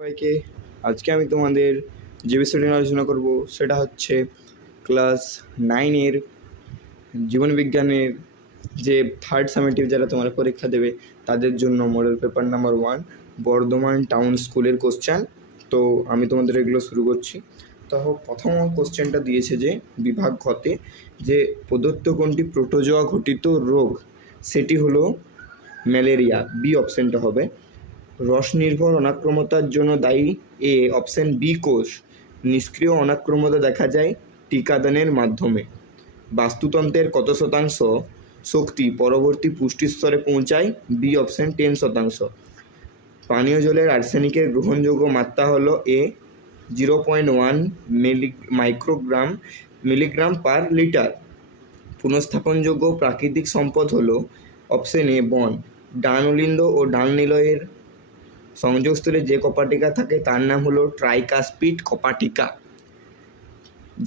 সবাইকে আজকে আমি তোমাদের যে বিষয়টি নিয়ে আলোচনা করব সেটা হচ্ছে ক্লাস 9-এর জীবনবিজ্ঞানের যে থার্ড সামেটিভ যারা তোমরা পরীক্ষা দেবে তাদের জন্য model paper number 1 Bardhaman town স্কুলের কোশ্চেন। তো আমি তোমাদের এগুলো শুরু করছি। তো প্রথম কোশ্চেনটা দিয়েছে যে বিভাগ ঘতে যে প্রদত্ত কোনটি প্রোটোজোয়া ঘটিত রোগ, সেটি হলো ম্যালেরিয়া। বি অপশানটা হবে। রস নির্ভর অনাক্রমতার জন্য দায়ী এ অপশান বি কোষ। নিষ্ক্রিয় অনাক্রমতা দেখা যায় টিকাদানের মাধ্যমে। বাস্তুতন্ত্রের কত শতাংশ শক্তি পরবর্তী পুষ্টিস্তরে পৌঁছায়? B option 10%। পানীয় জলের আর্সেনিকের গ্রহণযোগ্য মাত্রা হলো এ 0.1 মিলিগ্রাম পার লিটার। পুনঃস্থাপনযোগ্য প্রাকৃতিক সম্পদ হলো অপশান এ বন। ডান অলিন্দ ও ডান নিলয়ের সংযোগস্থলে যে কপাটিকা থাকে তার নাম হলো ট্রাইকাসপিড কপাটিকা।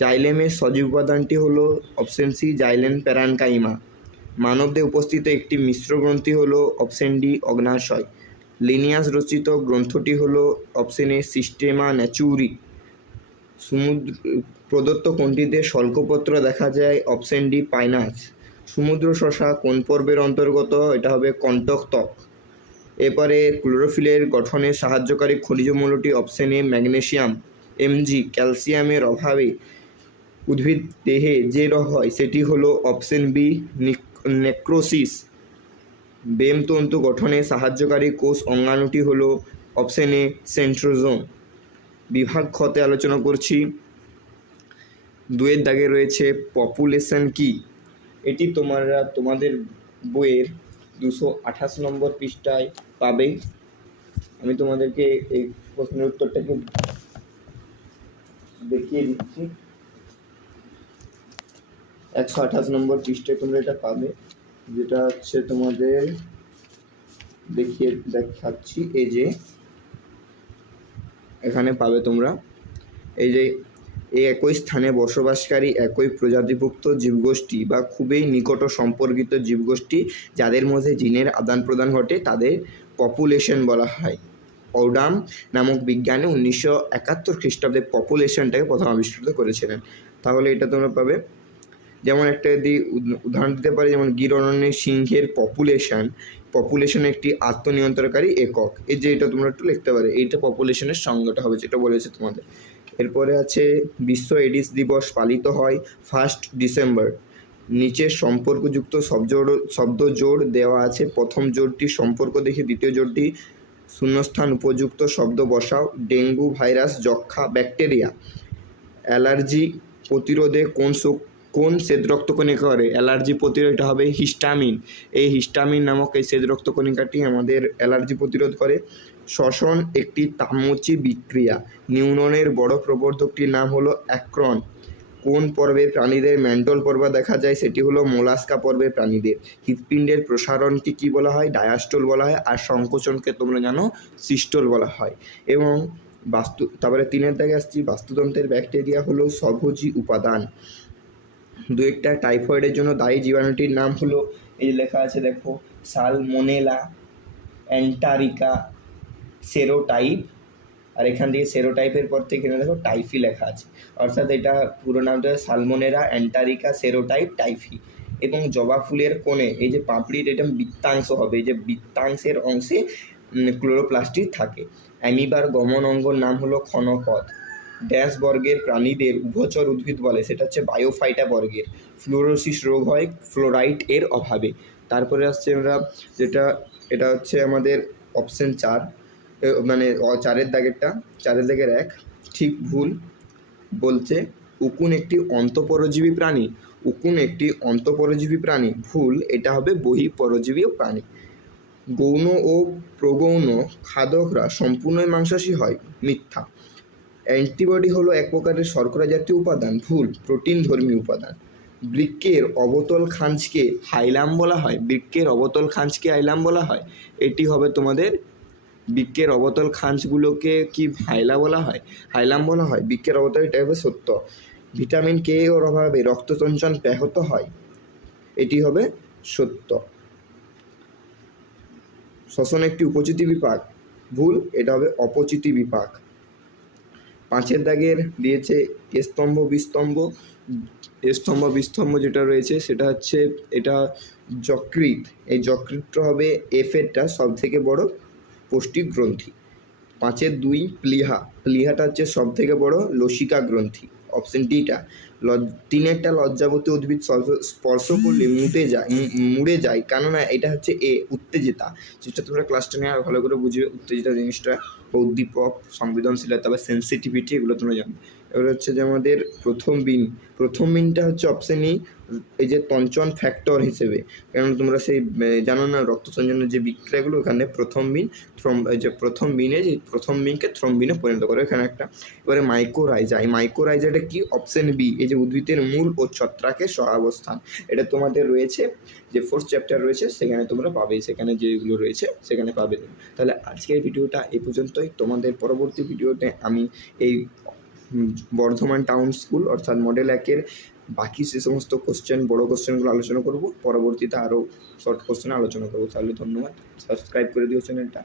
জাইলেমের সজীব উপাদানটি হলো অপশান সি জাইলেন প্যারানকাইমা। মানবদেহে উপস্থিত একটি মিশ্র গ্রন্থি হলো অপশান ডি অগ্নাশয়। লিনিয়াস রচিত গ্রন্থটি হলো অপশান এ সিস্টেমা ন্যাচুরি। সমুদ্র প্রদত্ত কোনটিতে শল্কপত্র দেখা যায়? Option D Pinus. সমুদ্র শসা কোন পর্বের অন্তর্গত? এটা হবে কন্টক ত্বক। এরপরে ক্লোরোফিলের গঠনে সাহায্যকারী খনিজ মৌলটি অপশান এ ম্যাগনেসিয়াম। এমজি ক্যালসিয়ামের অভাবে উদ্ভিদ দেহে যে রোগ হয় সেটি হলো অপশান বি নেক্রোসিস। বেমতন্তু গঠনে সাহায্যকারী কোষ অঙ্গাণুটি হলো অপশান এ সেন্ট্রোজোম। বিভাগ খতে আলোচনা করছি। 2-এর দাগে রয়েছে পপুলেশন কি। এটি তোমাদের বইয়ের 228 নম্বর পৃষ্ঠায় পাবে। আমি তোমাদেরকে এই প্রশ্নের উত্তরটাকে দেখিয়ে দিচ্ছি। 128 নম্বর পৃষ্ঠায় তোমরা এটা পাবে, যেটা হচ্ছে তোমাদের দেখাচ্ছি। এই যে এখানে পাবে তোমরা, এই যে এই একই স্থানে বসবাসকারী একই প্রজাতিভুক্ত জীবগোষ্ঠী বা খুবই নিকট সম্পর্কিত জীবগোষ্ঠী যাদের মধ্যে জিনের আদান প্রদান ঘটে তাদের পপুলেশন বলা হয়। ওডাম নামক বিজ্ঞানী 1971 খ্রিস্টাব্দে পপুলেশনটাকে প্রথম আবিষ্কৃত করেছিলেন। তাহলে এটা তোমরা পাবে। যেমন একটা যদি উদাহরণ দিতে পারি, যেমন গির অরণ্যে সিংহের পপুলেশন একটি আত্মনিয়ন্ত্রণকারী একক। এই যে এটা তোমরা একটু লিখতে পারো, এইটা পপুলেশনের সংজ্ঞাটা হবে যেটা বলেছে তোমাদের। এরপরে আছে বিশ্ব এডিস দিবস পালিত হয় 1 ডিসেম্বর। নিচের সম্পর্কযুক্ত শব্দ জোড় দেওয়া আছে। প্রথম জোড়টি সম্পর্ক দেখে দ্বিতীয় জোড়টি শূন্যস্থান উপযুক্ত শব্দ বসাও। ডেঙ্গু ভাইরাস, যক্ষা, ব্যাকটেরিয়া। অ্যালার্জি প্রতিরোধে কোন শ্বেত রক্তকণিকা করে? অ্যালার্জি প্রতিরোধ, এটা হবে হিস্টামিন। এই হিস্টামিন নামক এই শ্বেত রক্তকণিকাটি আমাদের অ্যালার্জি প্রতিরোধ করে। শ্বসন একটি তামুচি বিক্রিয়া। নিউরনের বড় প্রবর্ধকটির নাম হলো অ্যাক্রন। কোন পর্বের প্রাণীদের ম্যান্টল পর্ব দেখা যায়? সেটি হলো মোলাস্কা পর্বের প্রাণীদের। হৃৎপিণ্ডের প্রসারণকে কি বলা হয়? ডায়াস্টোল বলা হয়। আর সংকোচনকে তোমরা জানো সিস্টোল বলা হয়। এবং তারপরে 3-এর দাগে আসছি। বাস্তুতন্ত্রের ব্যাকটেরিয়া হলো স্বভোজী উপাদান। 2-একটা টাইফয়েডের জন্য দায়ী জীবাণুটির নাম হলো, এই লেখা আছে দেখো, সালমোনেলা, অ্যান্টারিকা, সেরোটাইপ। আর এখান থেকে সেরোটাইপের পর থেকে এখানে দেখো টাইফি লেখা আছে, অর্থাৎ এটা পুরো নামটা সালমোনেলা, অ্যান্টারিকা, সেরোটাইপ, টাইফি। এবং জবা ফুলের কোণে এই যে পাপড়ির এটা বৃত্তাংশ হবে, এই যে বৃত্তাংশের অংশে ক্লোরোপ্লাস্টই থাকে। অ্যামিবার গমন অঙ্গর নাম হলো ক্ষণপথ। ড্যাশ বর্গের প্রাণীদের উভচর উদ্ভিদ বলে? সেটা হচ্ছে বায়োফাইটা বর্গের। ফ্লোরোসিস রোগ হয় ফ্লোরাইড এর অভাবে। তারপরে আসছে আমরা এটা হচ্ছে আমাদের অপশান 4, মানে 4-এর দাগের 1 ঠিক ভুল বলছে। উকুন একটি অন্তঃপরজীবী প্রাণী। ভুল, এটা হবে বহিঃপরজীবী প্রাণী। গৌণ ও প্রগৌণ খাদকরা সম্পূর্ণই মাংসাশী হয়? মিথ্যা। অ্যান্টিবডি হলো এক প্রকারের শর্করা জাতীয় উপাদান। ভুল, প্রোটিন ধর্মী উপাদান। বৃক্কের অবতল খাঁজকে হাইলাম বলা হয়। এটি হবে তোমাদের, বৃক্কের অবতল খাঁজগুলোকে কি হাইলাম বলা হয়? বৃক্কের অবতল, এটা হবে সত্য। ভিটামিন কে এর অভাবে রক্তচঞ্চল ব্যাহত হয়? এটি হবে সত্য। শ্বসন একটি উপচিতি বিপাক। ভুল, এটা হবে অপচিতি বিপাক। 5 দাগের দিয়েছে স্তম্ভ বিস্তম্ভ। স্তম্ভ বিস্তম্ভ যেটা রয়েছে সেটা হচ্ছে এটা যকৃৎ। এই যকৃৎটা হবে এফেরটা সব থেকে বড় পৌষ্টিক গ্রন্থি। 5-2 প্লীহা। প্লীহাটা হচ্ছে সব থেকে বড় লসিকা গ্রন্থি, অপশন ডিটা। 3 লজ্জাবতী উদ্ভিদ স্পর্শ করলে মুড়ে যায়, কেননা এটা হচ্ছে উত্তেজিতা, যেটা তোমরা ক্লাস 10 আর ভালো করে বুঝবে। উত্তেজিতা জিনিসটা উদ্দীপক, সংবেদনশীলতা বা সেন্সিটিভিটি, এগুলো তোমরা জানো। এবার হচ্ছে যে আমাদের প্রথম বিনটা হচ্ছে অপশন ই, এই যে তঞ্চন ফ্যাক্টর হিসেবে, কারণ তোমরা সেই জানো না রক্ত সঞ্চালনের যে বিক্রিয়াগুলো, ওখানে প্রথম বিনকে থ্রম্বিনে পরিণত করে এখানে একটা। এবারে মাইকোরাইজা। এই মাইকোরাইজাটা কি? অপশন বি, এই যে উদ্ভিদের মূল ও ছত্রাকের সহাবস্থান। এটা তোমাদের রয়েছে যে 4th চ্যাপ্টার রয়েছে সেখানে তোমরা পাবে, সেখানে যেগুলো রয়েছে সেখানে পাবে। তাহলে আজকের ভিডিওটা এই পর্যন্তই। তোমাদের পরবর্তী ভিডিওতে আমি এই বর্ধমান টাউন স্কুল অর্থাৎ মডেল 1-এর বাকি যে সমস্ত বড় কোশ্চেনগুলো আলোচনা করব, পরবর্তীতে আরও শর্ট কোশ্চেন আলোচনা করবো। তাহলে ধন্যবাদ, সাবস্ক্রাইব করে দিও চ্যানেলটা।